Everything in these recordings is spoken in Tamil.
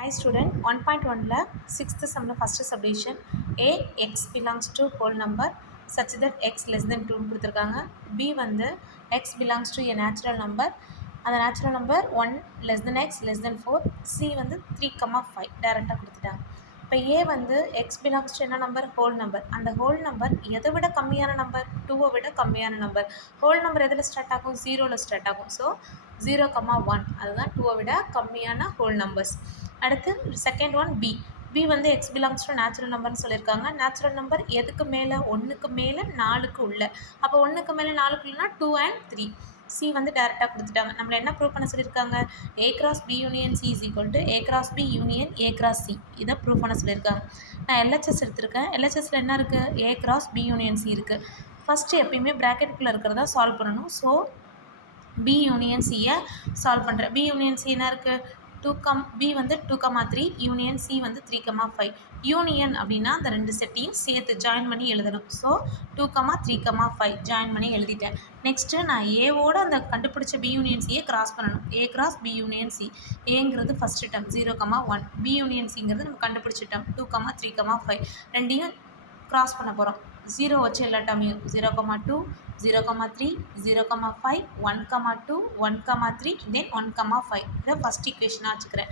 Hi student, 1.1ல 6th sumல first subdivision A x belongs to whole number such that x less than 2 கொடுத்திருக்காங்க. B வந்து x belongs to a natural number, அந்த natural number 1 less than x less than 4. C வந்து 3, 5 டைரக்டாக கொடுத்துட்டாங்க. இப்போ A வந்து x belongs to என்ன நம்பர் ஹோல் நம்பர், அந்த ஹோல் நம்பர் எதை விட கம்மியான நம்பர் 2வை விட கம்மியான நம்பர். ஹோல் நம்பர் எதில் ஸ்டார்ட் ஆகும், 0ல் ஸ்டார்ட் ஆகும். ஸோ 0,1 அதுதான் 2வை விட கம்மியான ஹோல் நம்பர்ஸ். அடுத்து செகண்ட் ஒன் பி வந்து எக்ஸ் பிலாங்ஸ் டு நேச்சுரல் நம்பர்னு சொல்லியிருக்காங்க. நேச்சுரல் நம்பர் எதுக்கு மேலே, 1க்கு மேலே 4க்கு உள்ள. அப்போ 1க்கு மேலே 4க்கு உள்ளனா 2 and 3. சி வந்து டேரெக்டாக கொடுத்துட்டாங்க. நம்மளை என்ன ப்ரூவ் பண்ண சொல்லியிருக்காங்க, A cross B union C is equal to A cross B union A cross C. இதை ப்ரூவ் பண்ண சொல்லியிருக்காங்க. நான் எல்ஹெச்எஸ் எடுத்திருக்கேன். எல்ஹெச்எஸில் என்ன இருக்குது, A cross B union C இருக்குது. ஃபஸ்ட்டு எப்பயுமே ப்ராக்கெட்டுக்குள்ளே இருக்கிறதா சால்வ் பண்ணணும். ஸோ பி யூனியன் சியை சால்வ் பண்ணுறேன். பி யூனியன் சி என்ன இருக்குது, பி வந்து 2,3, யூனியன் சி வந்து 3,5. யூனியன் அப்படின்னா அந்த ரெண்டு செட்டையும் சேர்த்து ஜாயின் பண்ணி எழுதணும். ஸோ 2,3,5 ஜாயின் பண்ணி எழுதிட்டேன். நெக்ஸ்ட்டு நான் ஏவோட அந்த கண்டுபிடிச்ச பி யூனியன் சியை கிராஸ் பண்ணணும். A cross B union C. ஏங்கிறது ஃபஸ்ட்டு டேர்ம் 0,1, பி யூனியன் சிங்கிறது நம்ம கண்டுபிடிச்சிட்டோம் 2,3,5. ரெண்டையும் கிராஸ் பண்ண போகிறோம். 0 வச்சு எல்லா டேர்மையும் 0,2, 0,3, 0,5, 1,2, 1,3, தென் 1,5. இதை ஃபஸ்ட் ஈக்குவேஷனாக வச்சுக்கிறேன்.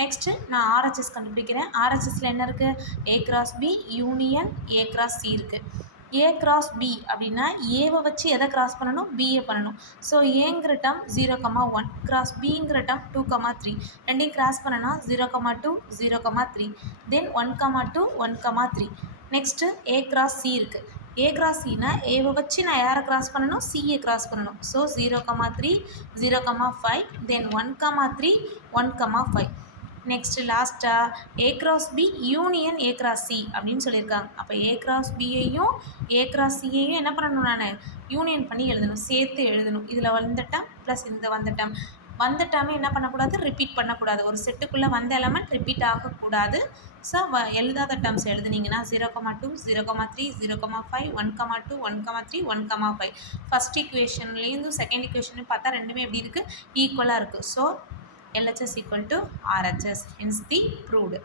நெக்ஸ்ட்டு நான் ஆர்ஹெச்எஸ் கண்டுபிடிக்கிறேன். ஆர்ஹெச்எஸில் என்ன இருக்குது, A cross B union A cross C இருக்குது. ஏ கிராஸ் பி அப்படின்னா ஏவை வச்சு எதை கிராஸ் பண்ணணும், பிஏ பண்ணணும். ஸோ ஏங்கிற டேர்ம் 0,1, கிராஸ் பிங்கிற டேர்ம் 2,3. ரெண்டையும் கிராஸ் பண்ணனா 0,2, 0,3, தென் 1,2, 1,3. நெக்ஸ்ட்டு ஏ கிராஸ் சி இருக்குது. ஏ கிராஸ் சினா ஏவை வச்சு நான் யாரை கிராஸ் பண்ணணும், சிஏ கிராஸ் பண்ணணும். So 0,3, 0,5, then 1,3, 1,5. நெக்ஸ்ட்டு லாஸ்ட்டாக A cross B union A cross C அப்படின்னு சொல்லியிருக்காங்க. அப்போ ஏ கிராஸ் பியையும் ஏ கிராஸ் சியையும் என்ன பண்ணணும், நான் யூனியன் பண்ணி எழுதணும், சேர்த்து எழுதணும். இதில் வந்துட்டேன் ப்ளஸ் இந்த வந்துட்டேன். வந்துட்டாமே என்ன பண்ணக்கூடாது, ரிப்பீட் பண்ணக்கூடாது. ஒரு செட்டுக்குள்ளே வந்த எலமெண்ட் ரிப்பீட் ஆகக்கூடாது. ஸோ எழுதாத டேர்ம்ஸ் எழுதுனீங்கன்னா 0,2, 0,3, 0,5, 1,2, 1,3, 1,5. ஃபஸ்ட் ஈக்குவேஷன்லேருந்து செகண்ட் ஈக்குவேஷன் பார்த்தா ரெண்டுமே எப்படி இருக்குது, ஈக்குவலாக இருக்குது. So LHS equal to RHS, hence the proved.